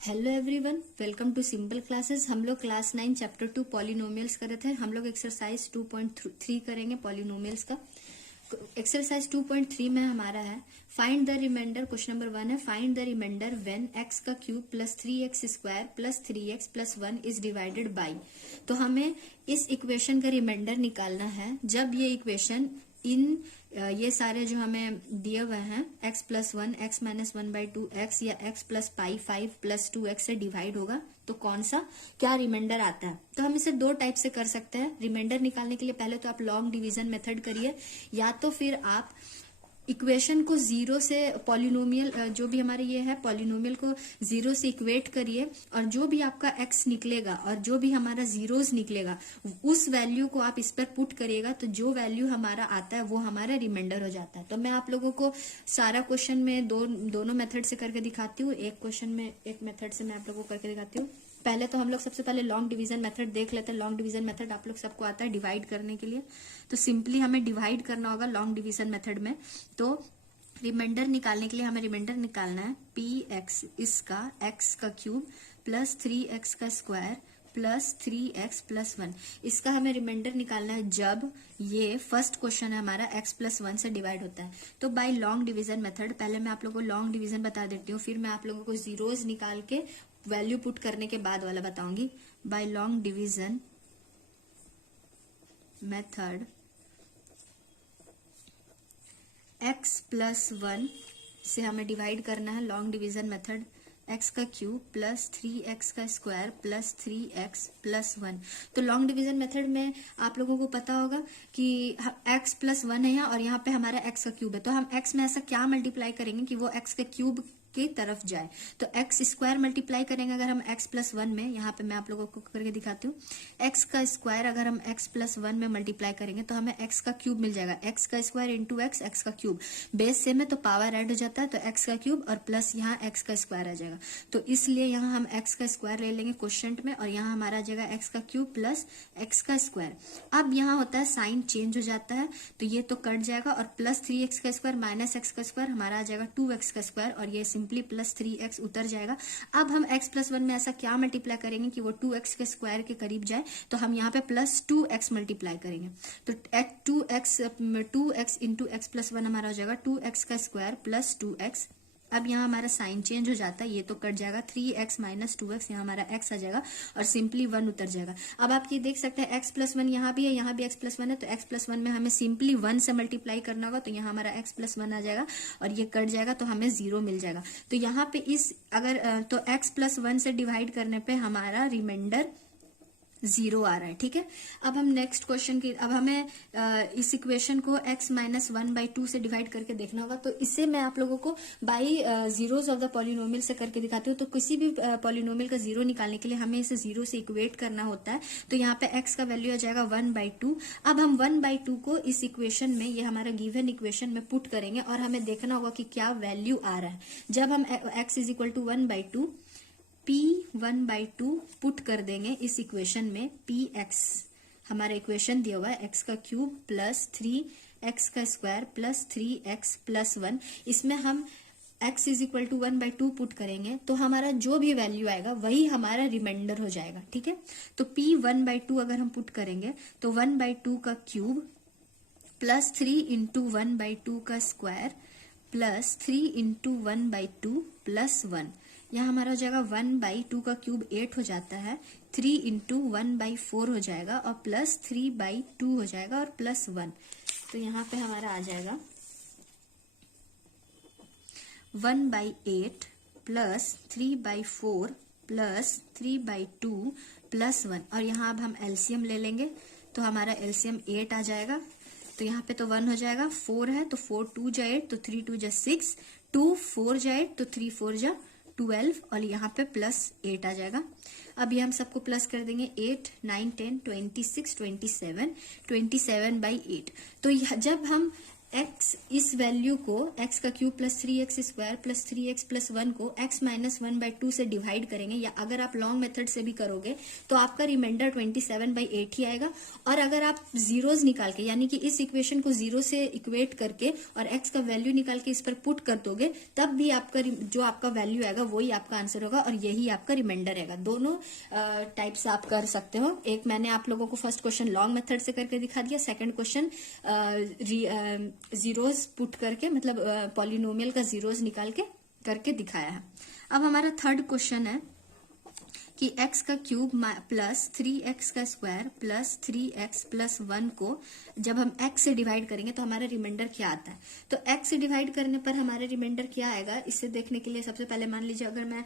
Hello everyone, welcome to simple classes. हम लोग class 9 chapter 2 polynomials कर रहे थे। हम लोग एक्सरसाइज 2.3 करेंगे पॉलिनोमियल्स का। एक्सरसाइज 2.3 में हमारा है find the remainder. Question number 1 है find the remainder when x का cube plus 3x square plus 3x plus 1 is divided by. तो हमें इस इक्वेशन का रिमाइंडर निकालना है जब ये इक्वेशन ये सारे जो हमें दिए हुए हैं x plus 1, x minus 1/2 x या x plus pi 5 plus 2x से डिवाइड होगा तो कौन सा क्या रिमाइंडर आता है। तो हम इसे दो टाइप से कर सकते हैं। रिमाइंडर निकालने के लिए पहले तो आप लॉन्ग डिवीजन मेथड करिए, या तो फिर आप इक्वेशन को जीरो से पॉलिनोमियल जो भी हमारे ये है पॉलिनोमियल को जीरो से इक्वेट करिए, और जो भी आपका x निकलेगा और जो भी हमारा जीरोस निकलेगा उस वैल्यू को आप इस पर पुट करिएगा, तो जो वैल्यू हमारा आता है वो हमारा रिमाइंडर हो जाता है। तो मैं आप लोगों को सारा क्वेश्चन में दोनों मेथड से करके दिखाती हूँ। एक क्वेश्चन में एक मेथड से मैं आप लोगों को करके दिखाती हूँ। पहले तो हम लोग सबसे पहले लॉन्ग डिवीजन मेथड देख लेते हैं। लॉन्ग डिवीजन मेथड आप लोग सबको आता है डिवाइड करने के लिए, तो सिंपली हमें डिवाइड करना होगा लॉन्ग डिवीजन मेथड में। तो रिमाइंडर निकालने के लिए हमें रिमाइंडर निकालना है px इसका x का क्यूब प्लस 3x का स्क्वायर प्लस 3x प्लस 1। इसका हमें रिमाइंडर निकालना है जब ये फर्स्ट क्वेश्चन है हमारा x प्लस 1 से डिवाइड होता है। तो बाय लॉन्ग डिवीजन मेथड, पहले मैं आप लोगों को लॉन्ग डिवीजन बता देती हूँ, फिर मैं आप लोगों को जीरोज निकाल के वैल्यू पुट करने के बाद वाला बताऊंगी। By long division method x plus 1 से हमें डिवाइड करना है लॉन्ग डिवीजन मेथड x का क्यूब प्लस 3x का स्क्वायर प्लस 3x प्लस 1। तो लॉन्ग डिवीजन मेथड में आप लोगों को पता होगा कि x प्लस 1 है यहाँ, और यहाँ पे हमारा x का क्यूब है। तो हम x में ऐसा क्या मल्टीप्लाई करेंगे कि वो x के क्यूब की तरफ जाए। तो x स्क्वायर मल्टीप्लाई करेंगे अगर हम x प्लस 1 में, यहाँ पे मैं आप लोगों को करके दिखाती हूँ। x का स्क्वायर अगर हम x प्लस 1 में मल्टीप्लाई करेंगे तो हमें x का क्यूब मिल जाएगा। x का स्क्वायर इंटू x का क्यूब, बेस सेम है तो पावर ऐड हो जाता है, तो x का क्यूब और प्लस यहाँ x का स्क्वायर आ जाएगा। तो इसलिए यहाँ हम x का स्क्वायर ले लेंगे क्वोशंट में, और यहाँ हमारा आ जाएगा x का क्यूब प्लस x का स्क्वायर। अब यहाँ होता है साइन चेंज हो जाता है, तो ये तो कट जाएगा, और प्लस 3x का स्क्वायर माइनस x का स्क्वायर हमारा आ जाएगा 2x का स्क्वायर, और ये सिंपली प्लस 3x उतर जाएगा। अब हम x प्लस 1 में ऐसा क्या मल्टीप्लाई करेंगे कि वो 2x के स्क्वायर के करीब जाए, तो हम यहाँ पे प्लस 2x मल्टीप्लाई करेंगे। तो 2x इंटू x प्लस 1 हमारा हो जाएगा 2x का स्क्वायर प्लस 2x। अब यहाँ हमारा साइन चेंज हो जाता है, ये तो कट जाएगा 3x माइनस 2x, यहाँ हमारा x आ जाएगा और सिंपली 1 उतर जाएगा। अब आप ये देख सकते हैं x प्लस 1 यहाँ भी है, यहाँ भी x प्लस 1 है, तो x प्लस 1 में हमें सिंपली 1 से मल्टीप्लाई करना होगा, तो यहाँ हमारा x प्लस 1 आ जाएगा और ये कट जाएगा तो हमें 0 मिल जाएगा। तो यहाँ पे इस अगर तो x प्लस 1 से डिवाइड करने पे हमारा रिमाइंडर 0 आ रहा है। ठीक है, अब हम नेक्स्ट क्वेश्चन की, अब हमें इस इक्वेशन को x माइनस 1/2 से डिवाइड करके देखना होगा। तो इसे मैं आप लोगों को by zeros of the polynomial से करके दिखाती हूँ। तो किसी भी पॉलिनोमियल का जीरो निकालने के लिए हमें इसे 0 से इक्वेट करना होता है। तो यहाँ पे x का वैल्यू आ जाएगा 1/2। अब हम 1/2 को इस इक्वेशन में, ये हमारा गिवन इक्वेशन में पुट करेंगे, और हमें देखना होगा कि क्या वैल्यू आ रहा है। जब हम x is equal to 1/2 p 1/2 put कर देंगे इस इक्वेशन में, px हमारा इक्वेशन दिया हुआ है x का क्यूब प्लस 3x का स्क्वायर प्लस 3x प्लस 1, इसमें हम x is equal to 1/2 put करेंगे, तो हमारा जो भी वैल्यू आएगा वही हमारा रिमाइंडर हो जाएगा। ठीक है, तो p 1/2 अगर हम पुट करेंगे तो 1/2 का क्यूब प्लस 3 इंटू 1/2 का स्क्वायर प्लस 3 इंटू 1/2 प्लस 1, यहाँ हमारा हो जाएगा 1/2 का क्यूब 8 हो जाता है, 3 इंटू 1/4 हो जाएगा, और प्लस 3/2 हो जाएगा और प्लस 1। तो यहाँ पे हमारा आ जाएगा 1/8 प्लस 3/4 प्लस 3/2 प्लस 1, और यहाँ अब हम एलसीएम ले लेंगे, तो हमारा एलसीएम 8 आ जाएगा। तो यहाँ पे तो 1 हो जाएगा, 4 है तो 4 2 जा 8, तो 3 2 जा 6, 2 4 जा 8, तो 3 4 जा 12, और यहाँ पे प्लस 8 आ जाएगा। अब ये हम सबको प्लस कर देंगे, 8 9 10 26 27 27/8। तो जब हम x इस वैल्यू को x का cube plus 3x square plus 3x plus 1 को x माइनस 1/2 से डिवाइड करेंगे, या अगर आप लॉन्ग मेथड से भी करोगे तो आपका रिमाइंडर 27/8 ही आएगा। और अगर आप जीरोज निकाल के, यानी कि इस इक्वेशन को जीरो से इक्वेट करके और x का वैल्यू निकाल के इस पर पुट कर दोगे, तब भी आपका जो आपका वैल्यू आएगा वही आपका आंसर होगा और यही आपका रिमाइंडर आएगा। दोनों टाइप से आप कर सकते हो। एक मैंने आप लोगों को फर्स्ट क्वेश्चन लॉन्ग मेथड से करके दिखा दिया, सेकंड क्वेश्चन जीरोज पुट करके, मतलब पॉलिनोमियल का जीरोज निकाल के करके दिखाया है। अब हमारा थर्ड क्वेश्चन है कि x का क्यूब प्लस 3x का स्क्वायर प्लस 3x प्लस 1 को जब हम x से डिवाइड करेंगे तो हमारा रिमाइंडर क्या आता है। तो x से डिवाइड करने पर हमारा रिमाइंडर क्या आएगा, इससे देखने के लिए सबसे पहले मान लीजिए अगर मैं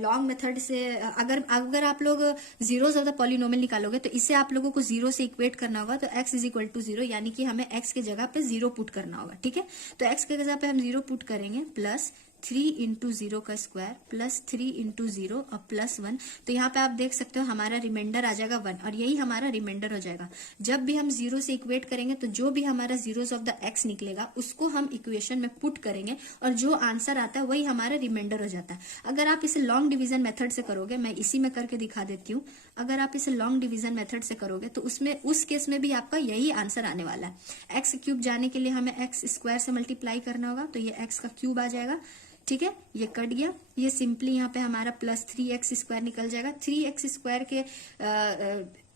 लॉन्ग मेथड से अगर आप लोग जीरोज ऑफ द पॉलिनोमियल निकालोगे तो इसे आप लोगों को जीरो से इक्वेट करना होगा। तो x इज इक्वल टू 0, यानी कि हमें x के जगह पे 0 पुट करना होगा। ठीक है, तो x के जगह पे हम 0 पुट करेंगे, प्लस 3 इंटू 0 का स्क्वायर प्लस 3 इंटू 0 और प्लस 1। तो यहाँ पे आप देख सकते हो हमारा रिमाइंडर आ जाएगा 1 और यही हमारा रिमाइंडर हो जाएगा। जब भी हम 0 से इक्वेट करेंगे तो जो भी हमारा जीरोस ऑफ द x निकलेगा उसको हम इक्वेशन में पुट करेंगे और जो आंसर आता है वही हमारा रिमाइंडर हो जाता है। अगर आप इसे लॉन्ग डिवीजन मेथड से करोगे, मैं इसी में करके दिखा देती हूँ, अगर आप इसे लॉन्ग डिवीजन मेथड से करोगे तो उसमें उस केस में भी आपका यही आंसर आने वाला है। x क्यूब जाने के लिए हमें x स्क्वायर से मल्टीप्लाई करना होगा, तो ये x का क्यूब आ जाएगा। ठीक है, ये कट गया, ये सिंपली यहाँ पे हमारा प्लस 3x स्क्वायर निकल जाएगा। 3x स्क्वायर के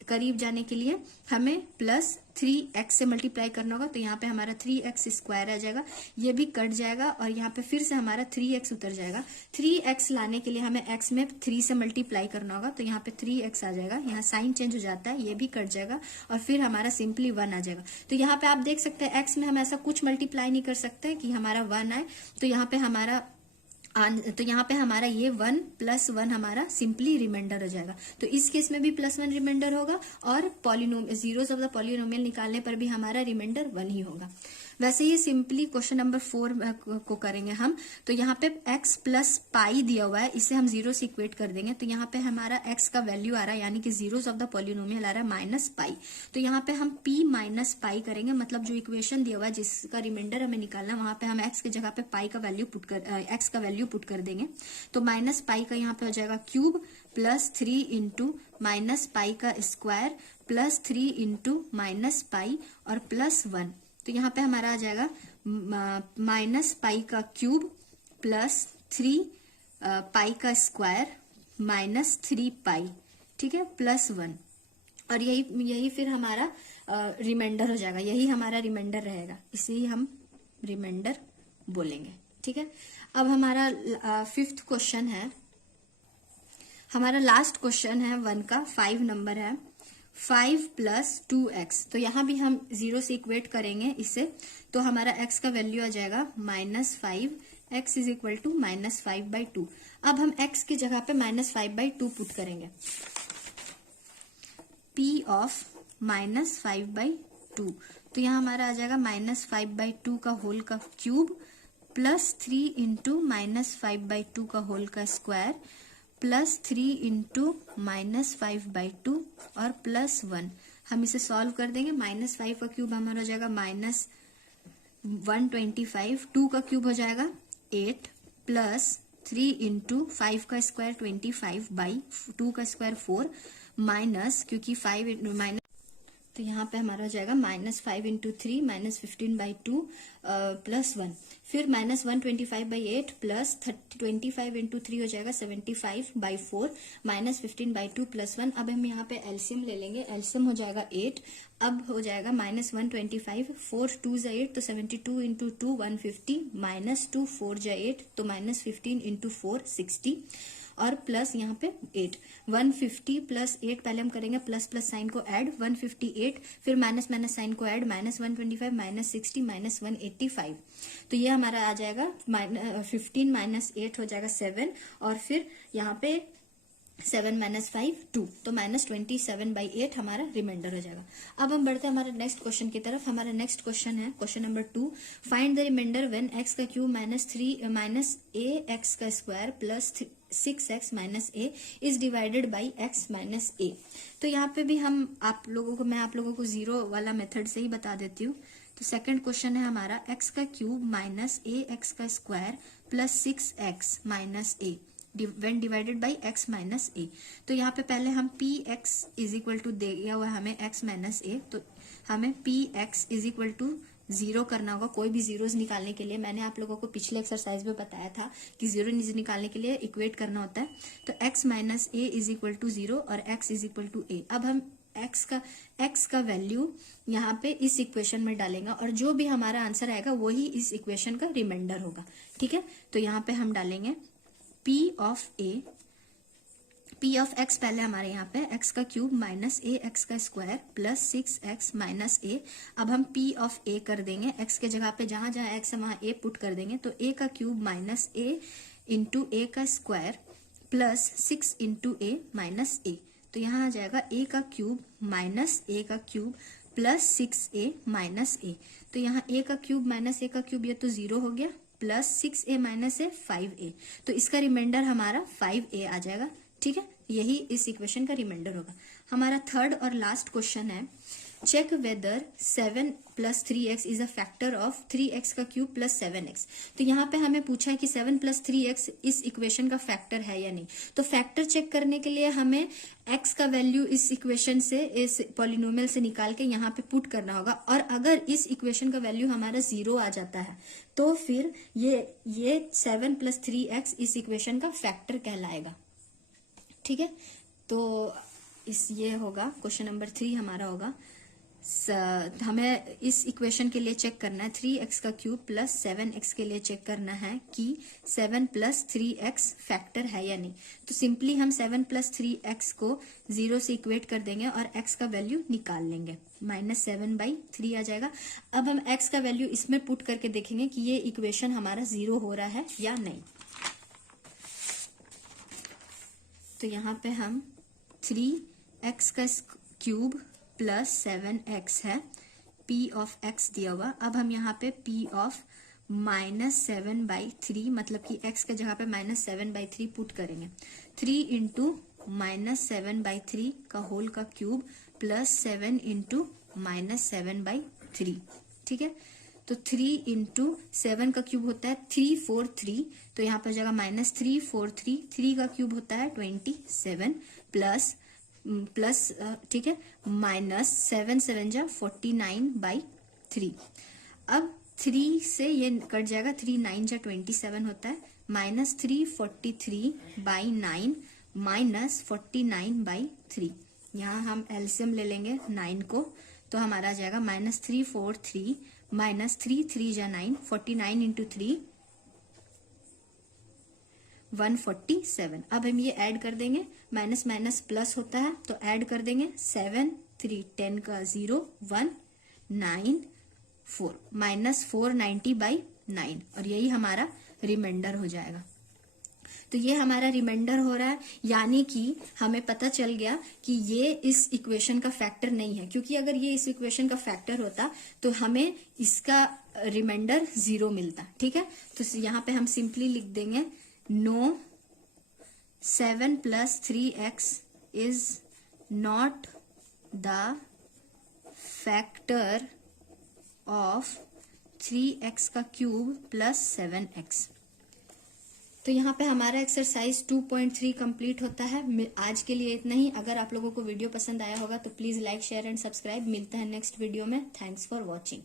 करीब जाने के लिए हमें प्लस 3x से मल्टीप्लाई करना होगा, तो यहाँ पे हमारा 3x स्क्वायर आ जाएगा, ये भी कट जाएगा और यहाँ पे फिर से हमारा 3x उतर जाएगा। 3x लाने के लिए हमें x में 3 से मल्टीप्लाई करना होगा, तो यहाँ पे 3x आ जाएगा, यहाँ साइन चेंज हो जाता है, ये भी कट जाएगा और फिर हमारा सिंपली 1 आ जाएगा। तो यहाँ पे आप देख सकते हैं x में हम ऐसा कुछ मल्टीप्लाई नहीं कर सकते कि हमारा 1 आए, तो यहाँ पे हमारा ये 1 प्लस 1 हमारा सिंपली रिमाइंडर हो जाएगा। तो इस केस में भी प्लस 1 रिमाइंडर होगा और जीरोस ऑफ द पॉलिनोमियल निकालने पर भी हमारा रिमाइंडर 1 ही होगा। वैसे ही सिंपली क्वेश्चन नंबर 4 को करेंगे हम। तो यहाँ पे x प्लस पाई दिया हुआ है, इसे हम 0 से इक्वेट कर देंगे, तो यहाँ पे हमारा x का वैल्यू आ रहा है, यानी कि जीरोस ऑफ द पॉलिनोमियल आ रहा है माइनस पाई। तो यहाँ पे हम p माइनस पाई करेंगे, मतलब जो इक्वेशन दिया हुआ है जिसका रिमाइंडर हमें निकालना है वहां पे हम x के जगह पे पाई का वैल्यू x का वैल्यू पुट कर देंगे। तो माइनस पाई का यहाँ पे हो जाएगा cube plus 3 into minus pi का square plus 3 into minus pi और प्लस 1। तो यहाँ पे हमारा आ जाएगा माइनस पाई का क्यूब प्लस 3 पाई का स्क्वायर माइनस 3 पाई, ठीक है, प्लस 1। और यही फिर हमारा रिमाइंडर हो जाएगा, यही हमारा रिमाइंडर रहेगा, इसे ही हम रिमाइंडर बोलेंगे। ठीक है, अब हमारा 5th क्वेश्चन है, हमारा लास्ट क्वेश्चन है 1 का, 5 नंबर है, 5 प्लस 2x। तो यहाँ भी हम 0 से इक्वेट करेंगे इसे, तो हमारा x का वैल्यू आ जाएगा -5, x इज इक्वल टू -5/2। अब हम x की जगह पे -5/2 पुट करेंगे, p ऑफ -5/2। तो यहाँ हमारा आ जाएगा -5/2 का होल का क्यूब प्लस 3 इंटू -5/2 का होल का स्क्वायर प्लस 3 इंटू -5/2 और प्लस 1। हम इसे सॉल्व कर देंगे। -5 का क्यूब हमारा हो जाएगा -125, 2 का क्यूब हो जाएगा 8 प्लस 3 इंटू 5 का स्क्वायर 25/2 का स्क्वायर 4 माइनस, क्योंकि 5 माइनस, तो यहाँ पे हमारा हो जाएगा -5 इंटू 3 -15/2 प्लस 1, फिर -125/8 प्लस 25 इंटू 3 हो जाएगा 75/4 -15/2 प्लस 1। अब हम यहाँ पे एलसीएम ले लेंगे, एलसीएम हो जाएगा 8। अब हो जाएगा -125, 4 2 जा 8, तो 72 इंटू 2 150 -2 4 जा 8, तो -15 इंटू 4 60 और प्लस यहाँ पे 8, 150 प्लस 8 पहले हम करेंगे प्लस प्लस साइन को ऐड, 158, फिर माइनस माइनस साइन को ऐड, -125 -60 -185। तो ये हमारा आ जाएगा 15 -8 हो जाएगा 7 और फिर यहाँ पे 7 - 5 2, तो -27/8 हमारा रिमाइंडर हो जाएगा। अब हम बढ़ते हैं हमारे नेक्स्ट क्वेश्चन की तरफ। हमारा नेक्स्ट क्वेश्चन है question number 2, find the remainder when x का क्यूब -3 का square plus 6x - a is divided by x - a। तो यहाँ पे भी मैं आप लोगों को जीरो वाला मेथड से ही बता देती हूँ। तो सेकंड क्वेश्चन है हमारा x का क्यूब माइनस ए एक्स का square plus 6x minus a when divided by x minus a. तो यहाँ पे पहले हम p x is equal to दिया हुआ है हमें x माइनस ए, तो हमें p x is equal to 0 करना होगा। कोई भी जीरोस निकालने के लिए मैंने आप लोगों को पिछले एक्सरसाइज में बताया था कि जीरो निकालने के लिए इक्वेट करना होता है। तो x minus a is equal to 0 और x is equal to a. अब हम x का वैल्यू यहाँ पे इस इक्वेशन में डालेंगे और जो भी हमारा आंसर आएगा वही इस इक्वेशन का रिमाइंडर होगा। ठीक है, तो यहाँ पे हम डालेंगे p ऑफ x पहले हमारे यहाँ पे x का क्यूब माइनस ए एक्स का स्क्वायर प्लस 6x माइनस ए। अब हम p ऑफ a कर देंगे, x के जगह पे जहां जहां x है वहां a पुट कर देंगे। तो a का क्यूब माइनस a इंटू ए का square plus 6 into A minus a. तो यहाँ आ जाएगा a का क्यूब माइनस a का cube plus 6a minus a. तो यहाँ a का क्यूब माइनस a का क्यूब ये तो 0 हो गया, प्लस 6a माइनस ए 5a। तो इसका रिमाइंडर हमारा 5a आ जाएगा। ठीक है, यही इस इक्वेशन का रिमाइंडर होगा। हमारा थर्ड और लास्ट क्वेश्चन है, check whether 7 plus 3x is a factor of 3x का क्यूब प्लस 7x। तो यहाँ पे हमें पूछा है कि 7 प्लस 3x इस इक्वेशन का फैक्टर है या नहीं। तो फैक्टर चेक करने के लिए हमें x का वैल्यू इस इक्वेशन से, इस पॉलिनोमियल से निकाल के यहाँ पे पुट करना होगा। और अगर इस इक्वेशन का वैल्यू हमारा 0 आ जाता है तो फिर ये 7 प्लस 3x इस इक्वेशन का फैक्टर कहलाएगा। ठीक है, तो ये होगा क्वेश्चन नंबर 3 हमारा होगा। हमें इस इक्वेशन के लिए चेक करना है 3x का क्यूब प्लस 7x के लिए चेक करना है कि 7 प्लस 3x फैक्टर है या नहीं। तो सिंपली हम 7 प्लस 3x को 0 से इक्वेट कर देंगे और x का वैल्यू निकाल लेंगे, -7/3 आ जाएगा। अब हम x का वैल्यू इसमें पुट करके देखेंगे कि ये इक्वेशन हमारा 0 हो रहा है या नहीं। तो यहाँ पे हम 3x का क्यूब प्लस 7x है, p ऑफ x दिया हुआ। अब हम यहाँ पे p ऑफ -7/3 मतलब कि x के जगह पे -7/3 पुट करेंगे। 3 इंटू -7/3 का होल का क्यूब प्लस 7 इंटू -7/3। ठीक है, तो 3 इंटू 7 का क्यूब होता है 343, तो यहाँ पर जगह -343, 3 का क्यूब होता है 27 प्लस ठीक है -7 7 जा 49/3। अब 3 से ये कट जाएगा, 3 9 जा 27 होता है, -343/9 -49/3। यहाँ हम एलसीएम ले लेंगे 9 को, तो हमारा आ जाएगा -343 -3 3 जा 9, 49 इंटू 3 147। अब हम ये ऐड कर देंगे, माइनस माइनस प्लस होता है तो ऐड कर देंगे 7 3 10 का 0 1 9 4 -490/9 और यही हमारा रिमाइंडर हो जाएगा। तो ये हमारा रिमाइंडर हो रहा है, यानी कि हमें पता चल गया कि ये इस इक्वेशन का फैक्टर नहीं है, क्योंकि अगर ये इस इक्वेशन का फैक्टर होता तो हमें इसका रिमाइंडर 0 मिलता। ठीक है, तो यहाँ पे हम सिंपली लिख देंगे no 7 plus 3x is not the factor of 3x का क्यूब प्लस 7x। तो यहाँ पे हमारा एक्सरसाइज 2.3 कंप्लीट होता है। आज के लिए इतना ही। अगर आप लोगों को वीडियो पसंद आया होगा तो please like share and subscribe. मिलते हैं नेक्स्ट वीडियो में। Thanks for watching.